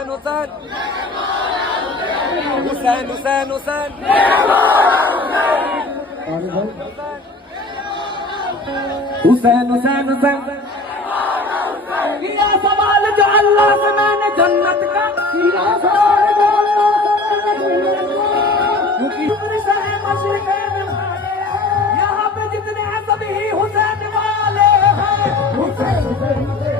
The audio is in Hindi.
हुसैन हुसैन हुसैन हुसैन हुसैन हुसैन हुसैन किया सवाल जो अल्लाह से मैंने जन्नत का किया सवाल जो अल्लाह से मैंने जन्नत का यहाँ पे जितने हैं सभी हुसैन वाले हैं। हुसैन